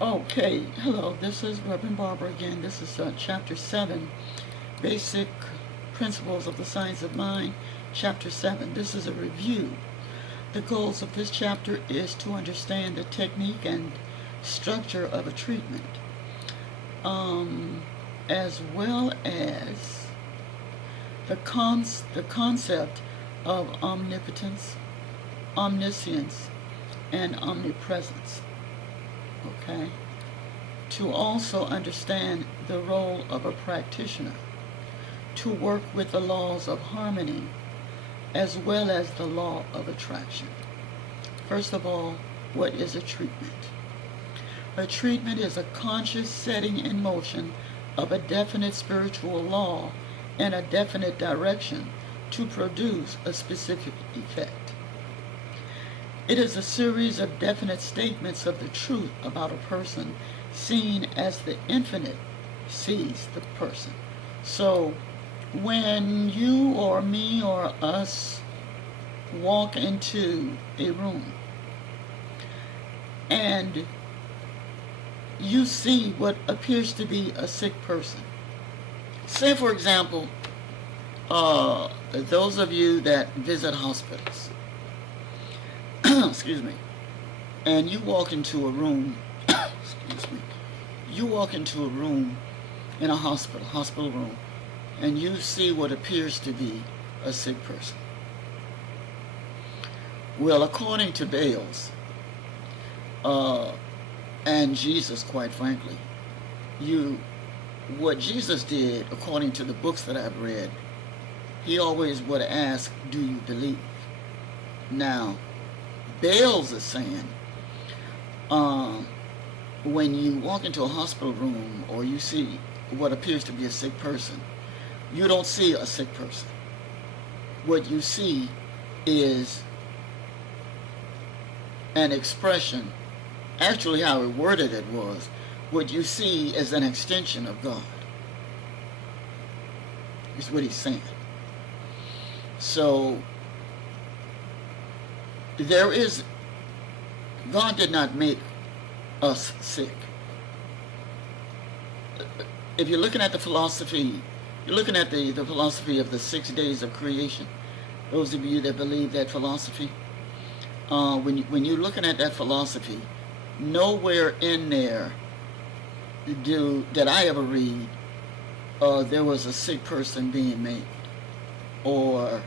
Okay, hello, this is Reverend Barbara again. This is Chapter 7, Basic Principles of the Science of Mind, Chapter 7. This is a review. The goals of this chapter is to understand the technique and structure of a treatment, as well as the concept of omnipotence, omniscience, and omnipresence. Okay, to also understand the role of a practitioner, to work with the laws of harmony as well as the law of attraction. First of all, what is a treatment? A treatment is a conscious setting in motion of a definite spiritual law in a definite direction to produce a specific effect. It is a series of definite statements of the truth about a person seen as the infinite sees the person. So when you or me or us walk into a room and you see what appears to be a sick person, say for example, those of you that visit hospitals, excuse me, and you walk into a room, excuse me, you walk into a room in a hospital room, and you see what appears to be a sick person. Well, according to Bailes, and Jesus, quite frankly, what Jesus did, according to the books that I've read, he always would ask, do you believe? Now, Bailes is saying, when you walk into a hospital room or you see what appears to be a sick person, you don't see a sick person. What you see is an expression. Actually, how he worded it was, what you see is an extension of God. Is what he's saying. So, God did not make us sick. If you're looking at the philosophy, you're looking at the philosophy of the 6 days of creation. Those of you that believe that philosophy, when you're looking at that philosophy, nowhere in there that I ever read, there was a sick person being made, or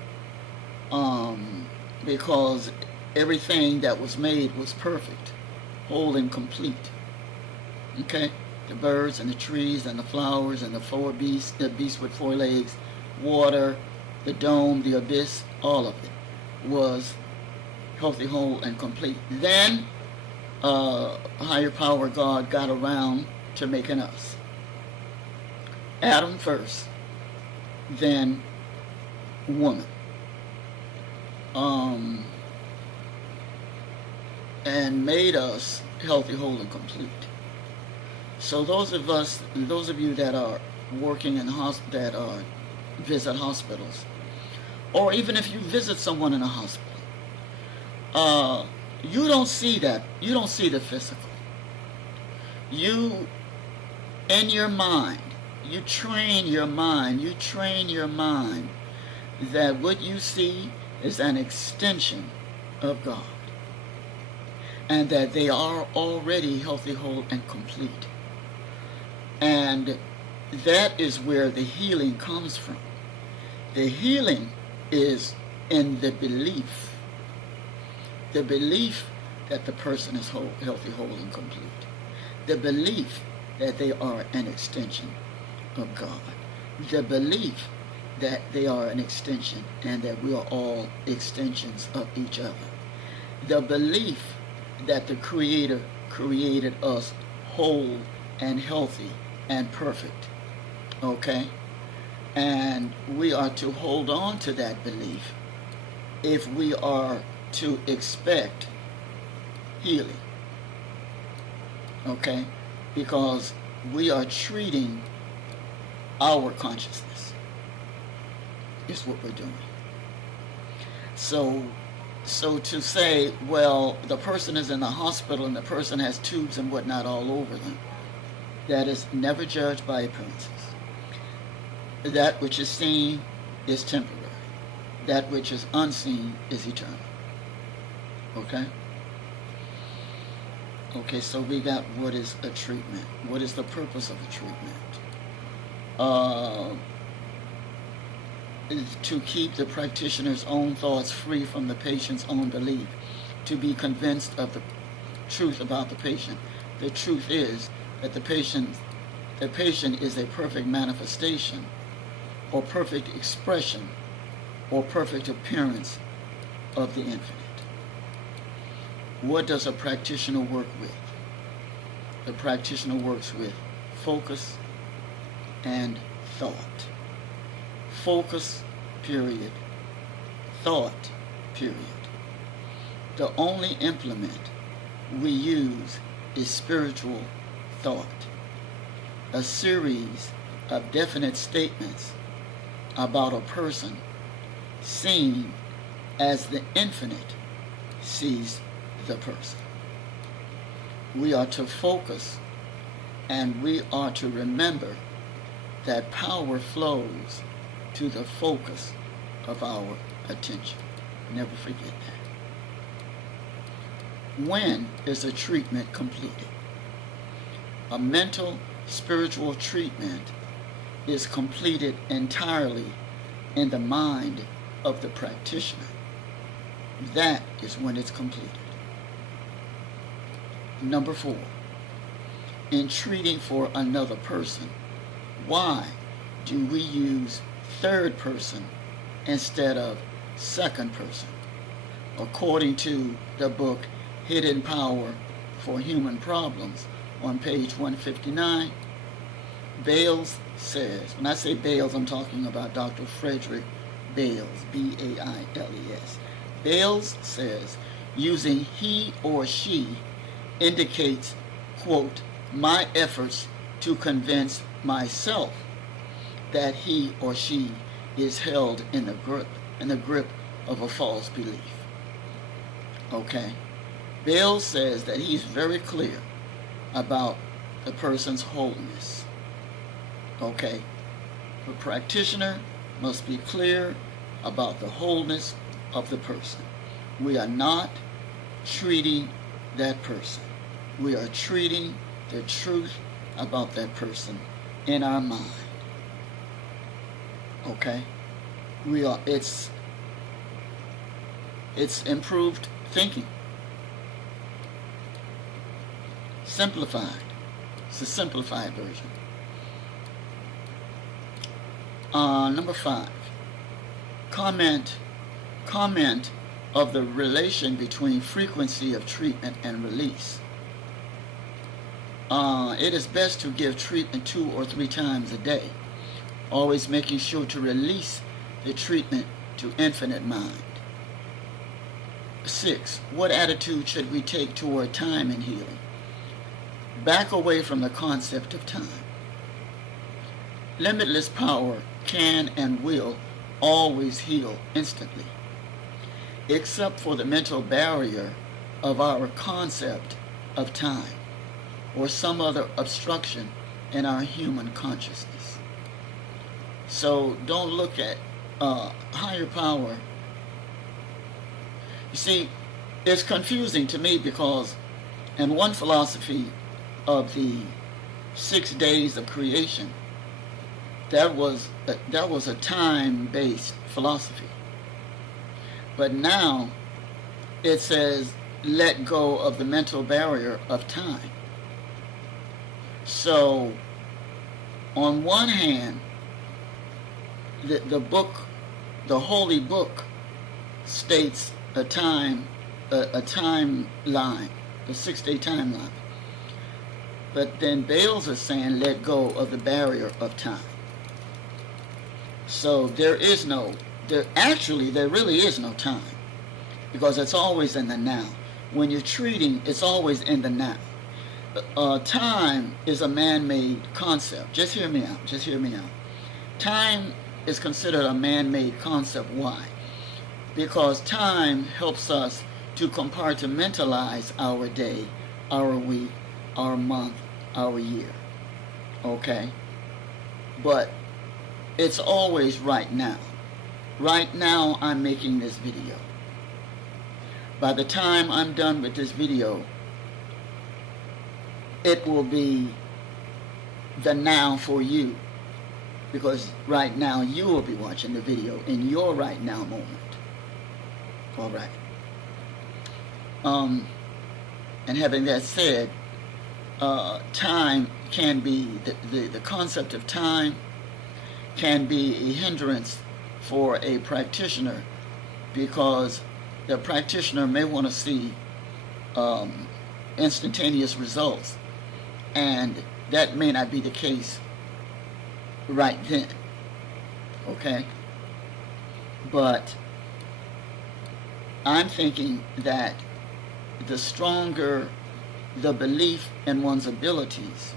because everything that was made was perfect, whole and complete. Okay? The birds and the trees and the flowers and the four beasts, the beast with 4 legs, water, the dome, the abyss, all of it was healthy, whole, and complete. Then higher power God got around to making us. Adam first, then woman. And made us healthy, whole, and complete. So those of you that are working in that visit hospitals, or even if you visit someone in a hospital, you don't see that. You don't see the physical. You, in your mind, you train your mind that what you see is an extension of God, and that they are already healthy, whole, and complete. And that is where the healing comes from. The healing is in the belief that the person is healthy, whole, and complete. The belief that they are an extension of God. The belief that they are an extension and that we are all extensions of each other. The belief that the Creator created us whole and healthy and perfect. Okay? And we are to hold on to that belief if we are to expect healing. Okay? Because we are treating our consciousness. Is what we're doing. So So to say, well, the person is in the hospital and the person has tubes and whatnot all over them, that is never judged by appearances. That which is seen is temporary. That which is unseen is eternal. Okay? Okay, so we got what is a treatment. What is the purpose of a treatment? Is to keep the practitioner's own thoughts free from the patient's own belief, to be convinced of the truth about the patient. The truth is that the patient is a perfect manifestation or perfect expression or perfect appearance of the infinite. What does a practitioner work with? The practitioner works with focus and thought. Focus, period. Thought, period. The only implement we use is spiritual thought, a series of definite statements about a person seen as the infinite sees the person. We are to focus and we are to remember that power flows to the focus of our attention. Never forget that. When is a treatment completed? A mental, spiritual treatment is completed entirely in the mind of the practitioner. That is when it's completed. Number 4, in treating for another person, why do we use third person instead of second person? According to the book Hidden Power for Human Problems on page 159, Bailes says, when I say Bailes, I'm talking about Dr. Frederick Bailes, B-A-I-L-E-S. Bailes says, using he or she indicates, quote, my efforts to convince myself that he or she is held in the grip of a false belief. Okay? Bailes says that he's very clear about the person's wholeness. Okay? The practitioner must be clear about the wholeness of the person. We are not treating that person. We are treating the truth about that person in our mind. Okay? It's improved thinking. Simplified. It's a simplified version. Number 5. Comment of the relation between frequency of treatment and release. It is best to give treatment 2 or 3 times a day, always making sure to release the treatment to infinite mind. 6. What attitude should we take toward time and healing? Back away from the concept of time. Limitless power can and will always heal instantly, except for the mental barrier of our concept of time or some other obstruction in our human consciousness. So don't look at higher power. You see, it's confusing to me because in one philosophy of the 6 days of creation, that was a time-based philosophy. But now it says let go of the mental barrier of time. So on one hand, the book, the holy book, states a timeline, the 6-day timeline. But then Bailes is saying let go of the barrier of time. So there really is no time, because it's always in the now. When you're treating, it's always in the now. Time is a man-made concept. Just hear me out. Time is considered a man-made concept. Why? because time helps us to compartmentalize our day, our week, our month, our year. Okay? But it's always right now. Right now I'm making this video. By the time I'm done with this video, it will be the now for you. Because right now you will be watching the video in your right now moment. All right. And having that said, time can be, the concept of time can be a hindrance for a practitioner, because the practitioner may want to see instantaneous results, and that may not be the case right then. Okay? But I'm thinking that the stronger the belief in one's abilities,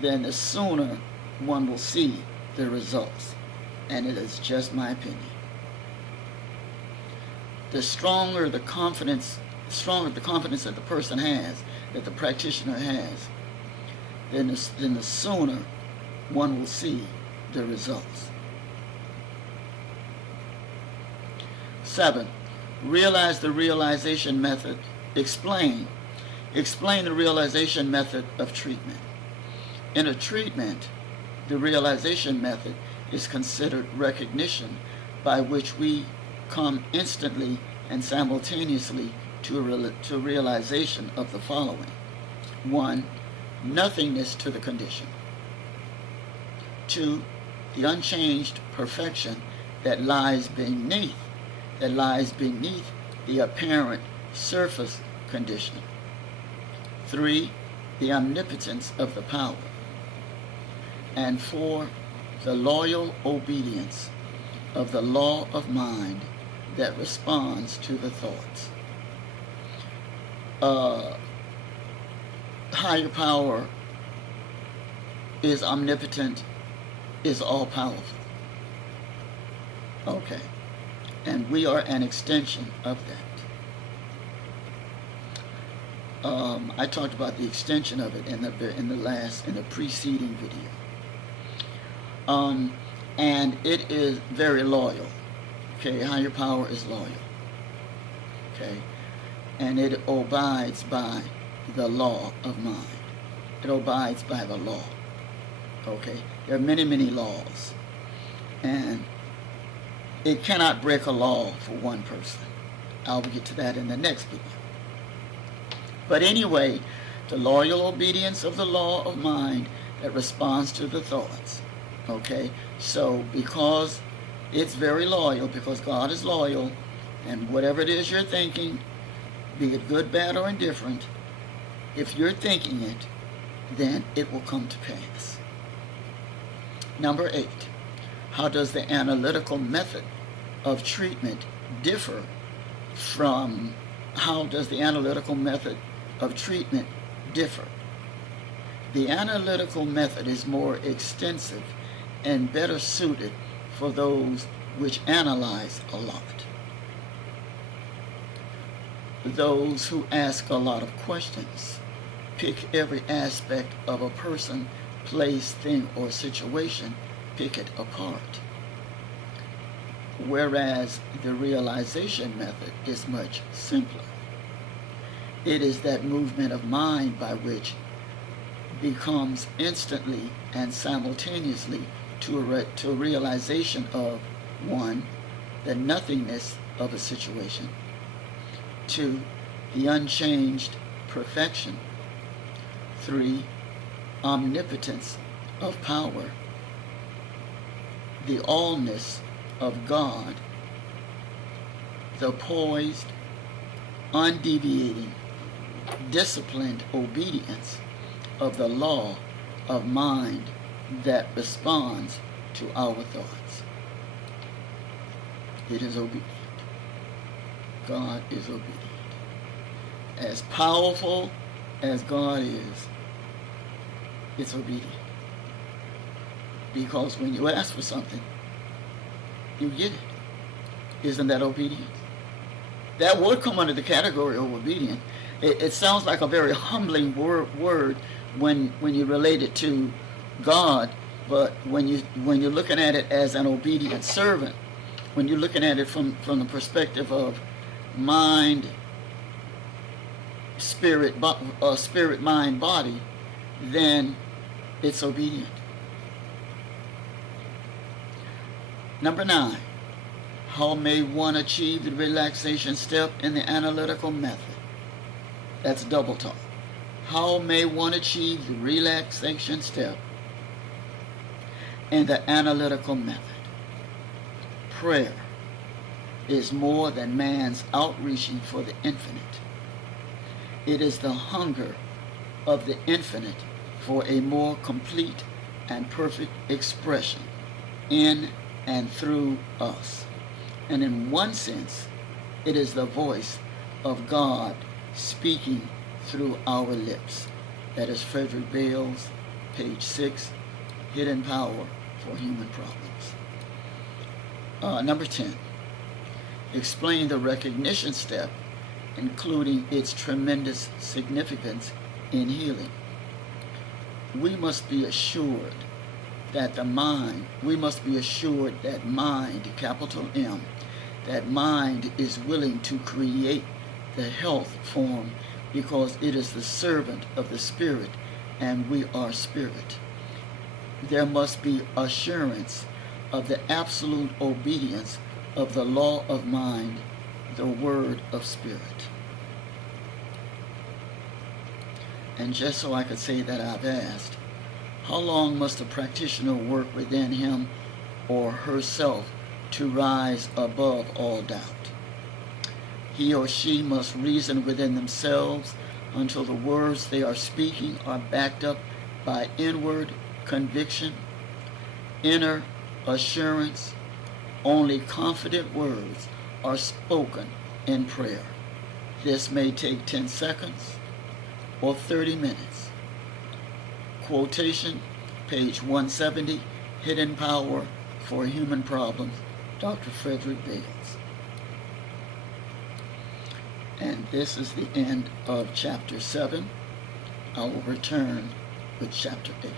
then the sooner one will see the results. And it is just my opinion. The stronger the confidence that the person has, that the practitioner has, then the sooner one will see the results. 7. Realize the realization method. Explain the realization method of treatment. In a treatment, the realization method is considered recognition by which we come instantly and simultaneously to realization of the following. 1. Nothingness to the condition. 2. The unchanged perfection that lies beneath the apparent surface condition. 3. The omnipotence of the power. And 4. The loyal obedience of the law of mind that responds to the thoughts. Higher power is omnipotent, is all-powerful. Okay. And we are an extension of that. I talked about the extension of it in the preceding video. And it is very loyal. Okay, higher power is loyal. Okay, and it abides by the law of mind. It abides by the law. Okay, there are many, many laws, and it cannot break a law for one person. I'll get to that in the next video. But anyway, the loyal obedience of the law of mind that responds to the thoughts. Okay, so because it's very loyal, because God is loyal, and whatever it is you're thinking, be it good, bad, or indifferent, if you're thinking it, then it will come to pass. Number 8, how does the analytical method of treatment differ from, The analytical method is more extensive and better suited for those which analyze a lot. Those who ask a lot of questions, pick every aspect of a person, place, thing, or situation, pick it apart. Whereas the realization method is much simpler. It is that movement of mind by which becomes instantly and simultaneously to a realization of 1, the nothingness of a situation, 2, the unchanged perfection, 3, omnipotence of power, the allness of God, the poised, undeviating, disciplined obedience of the law of mind that responds to our thoughts. It is obedient. God is obedient. As powerful as God is, it's obedient. Because when you ask for something, you get it. Isn't that obedience? That would come under the category of obedience. It sounds like a very humbling word when you relate it to God, but when you're looking at it as an obedient servant, when you're looking at it from the perspective of mind, spirit, mind, body, then it's obedient. Number 9. How may one achieve the relaxation step in the analytical method? That's double talk. How may one achieve the relaxation step in the analytical method? Prayer is more than man's outreaching for the infinite. It is the hunger of the infinite for a more complete and perfect expression in and through us. And in one sense, it is the voice of God speaking through our lips. That is Frederick Bailes, page 6, Hidden Power for Human Problems. Number 10, explain the recognition step, including its tremendous significance in healing. We must be assured that mind, capital M, that mind is willing to create the health form because it is the servant of the Spirit and we are Spirit. There must be assurance of the absolute obedience of the law of mind, the word of Spirit. And just so I could say that I've asked, how long must a practitioner work within him or herself to rise above all doubt? He or she must reason within themselves until the words they are speaking are backed up by inward conviction, inner assurance. Only confident words are spoken in prayer. This may take 10 seconds or 30 minutes. Quotation, page 170, Hidden Power for Human Problems, Dr. Frederick Bailes. And this is the end of chapter 7. I will return with chapter 8.